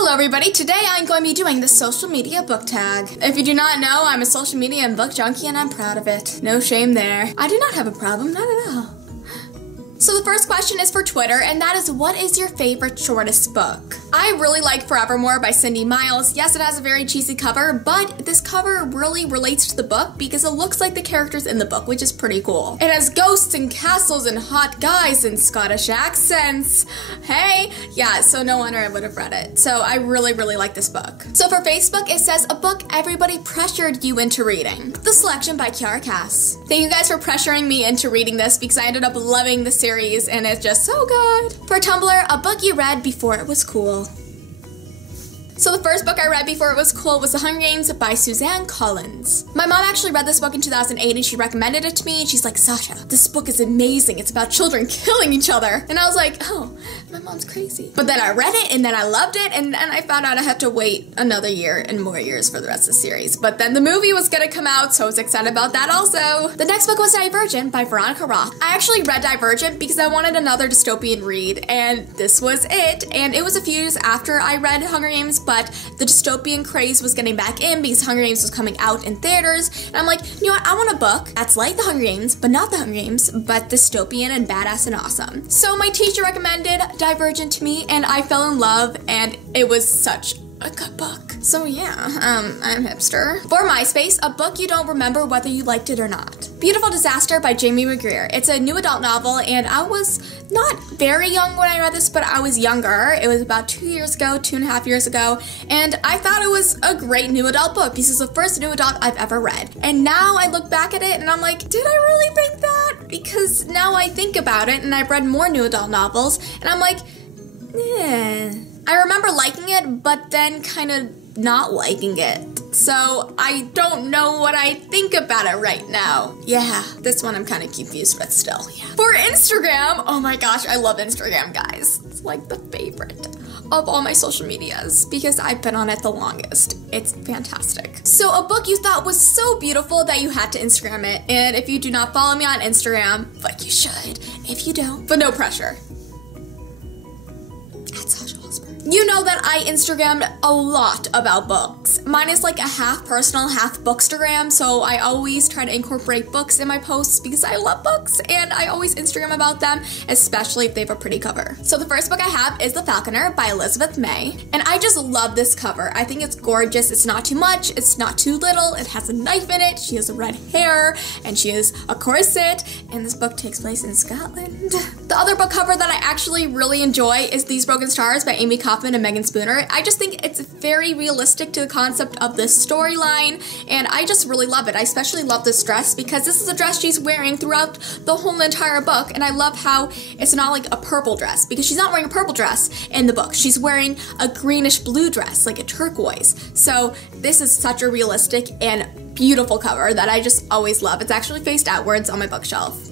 Hello everybody, today I'm going to be doing the social media book tag. If you do not know, I'm a social media and book junkie and I'm proud of it. No shame there. I do not have a problem, not at all. So the first question is for Twitter, and that is, what is your favorite shortest book? I really like Forevermore by Cindy Miles. Yes, it has a very cheesy cover, but this cover really relates to the book because it looks like the characters in the book, which is pretty cool. It has ghosts and castles and hot guys and Scottish accents. Hey, yeah, so no wonder I would have read it. So I really like this book. So for Facebook, it says, a book everybody pressured you into reading. The Selection by Kiara Cass. Thank you guys for pressuring me into reading this because I ended up loving the series and it's just so good. For Tumblr, a book you read before it was cool. So the first book I read before it was cool was The Hunger Games by Suzanne Collins. My mom actually read this book in 2008 and she recommended it to me and she's like, Sasha, this book is amazing. It's about children killing each other. And I was like, oh, my mom's crazy. But then I read it and then I loved it and then I found out I had to wait another year and more years for the rest of the series. But then the movie was gonna come out, so I was excited about that also. The next book was Divergent by Veronica Roth. I actually read Divergent because I wanted another dystopian read and this was it. And it was a few years after I read Hunger Games, but the dystopian craze was getting back in because Hunger Games was coming out in theaters. And I'm like, you know what, I want a book that's like the Hunger Games, but not the Hunger Games, but dystopian and badass and awesome. So my teacher recommended Divergent to me and I fell in love and it was such a good book. So yeah, I'm hipster. For MySpace, a book you don't remember whether you liked it or not. Beautiful Disaster by Jamie McGreer. It's a new adult novel and I was not very young when I read this, but I was younger. It was about 2 years ago, 2.5 years ago, and I thought it was a great new adult book. This is the first new adult I've ever read. And now I look back at it and I'm like, did I really think that? Because now I think about it and I've read more new adult novels and I'm like, yeah. I remember liking it, but then kind of not liking it. So I don't know what I think about it right now. Yeah, this one I'm kind of confused with still. Yeah. For Instagram, oh my gosh, I love Instagram, guys. It's like the favorite of all my social medias because I've been on it the longest. It's fantastic. So a book you thought was so beautiful that you had to Instagram it. And if you do not follow me on Instagram, like you should, if you don't, but no pressure. At Sasha Alsberg. You know that I Instagrammed a lot about books. Mine is like a half personal, half bookstagram, so I always try to incorporate books in my posts because I love books and I always Instagram about them, especially if they have a pretty cover. So the first book I have is The Falconer by Elizabeth May, and I just love this cover. I think it's gorgeous. It's not too much, it's not too little, it has a knife in it, she has red hair, and she has a corset, and this book takes place in Scotland. The other book cover that I actually really enjoy is These Broken Stars by Amy Kaufman and Megan Spooner. I just think it's very realistic to the concept of this storyline, and I just really love it. I especially love this dress because this is a dress she's wearing throughout the whole entire book, and I love how it's not like a purple dress because she's not wearing a purple dress in the book. She's wearing a greenish blue dress, like a turquoise. So this is such a realistic and beautiful cover that I just always love. It's actually faced outwards on my bookshelf.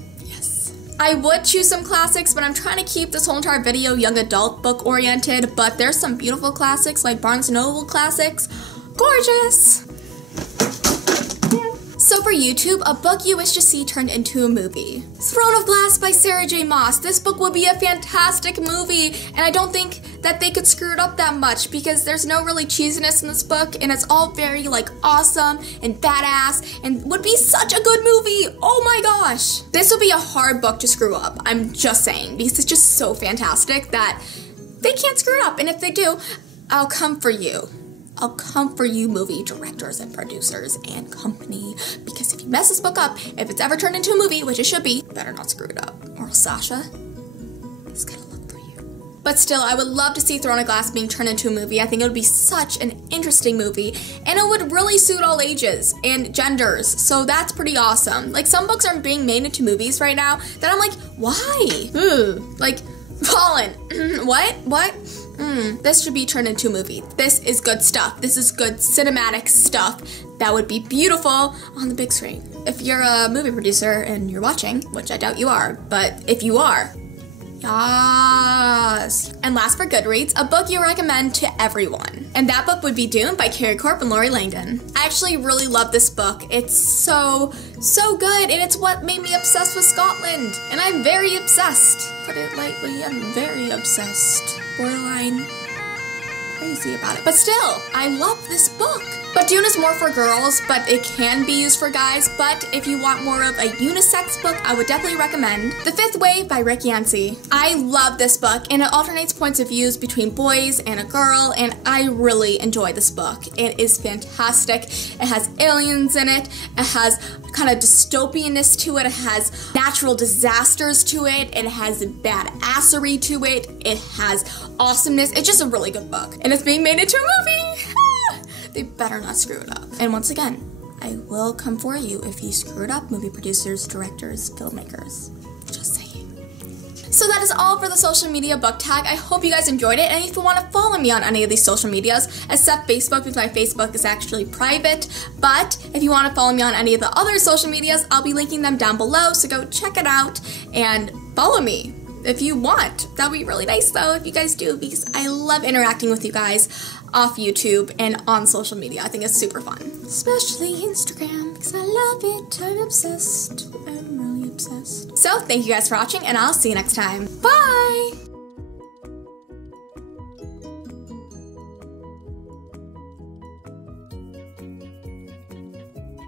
I would choose some classics, but I'm trying to keep this whole entire video young adult book oriented, but there's some beautiful classics like Barnes & Noble classics. Gorgeous! So for YouTube, a book you wish to see turned into a movie. Throne of Glass by Sarah J. Maas. This book would be a fantastic movie, and I don't think that they could screw it up that much because there's no really cheesiness in this book, and it's all very like awesome and badass, and would be such a good movie. Oh my gosh. This would be a hard book to screw up, I'm just saying, because it's just so fantastic that they can't screw it up, and if they do, I'll come for you. I'll come for you, movie directors and producers and company, because if you mess this book up, if it's ever turned into a movie, which it should be, better not screw it up, or Sasha is gonna look for you. But still, I would love to see Throne of Glass being turned into a movie. I think it would be such an interesting movie, and it would really suit all ages and genders, so that's pretty awesome. Like, some books are being made into movies right now that I'm like, why? Like, Fallen. What? This should be turned into a movie. This is good stuff. This is good cinematic stuff that would be beautiful on the big screen. If you're a movie producer and you're watching, which I doubt you are, but if you are, yes. And last for Goodreads, a book you recommend to everyone. And that book would be Dune by Carrie Corp and Laurie Langdon. I actually really love this book. It's so good, and it's what made me obsessed with Scotland. And I'm very obsessed. Put it lightly, I'm very obsessed. Borderline crazy about it. But still, I love this book. But Dune is more for girls, but it can be used for guys. But if you want more of a unisex book, I would definitely recommend The Fifth Wave by Rick Yancey. I love this book, and it alternates points of views between boys and a girl, and I really enjoy this book. It is fantastic. It has aliens in it. It has kind of dystopianness to it. It has natural disasters to it. It has badassery to it. It has awesomeness. It's just a really good book, and it's being made into a movie. They better not screw it up. And once again, I will come for you if you screw it up, movie producers, directors, filmmakers. Just saying. So that is all for the social media book tag. I hope you guys enjoyed it, and if you want to follow me on any of these social medias, except Facebook, because my Facebook is actually private, but if you want to follow me on any of the other social medias, I'll be linking them down below, so go check it out and follow me if you want. That would be really nice though if you guys do, because I love interacting with you guys off YouTube and on social media. I think it's super fun. Especially Instagram, because I love it. I'm obsessed. I'm really obsessed. So thank you guys for watching, and I'll see you next time. Bye!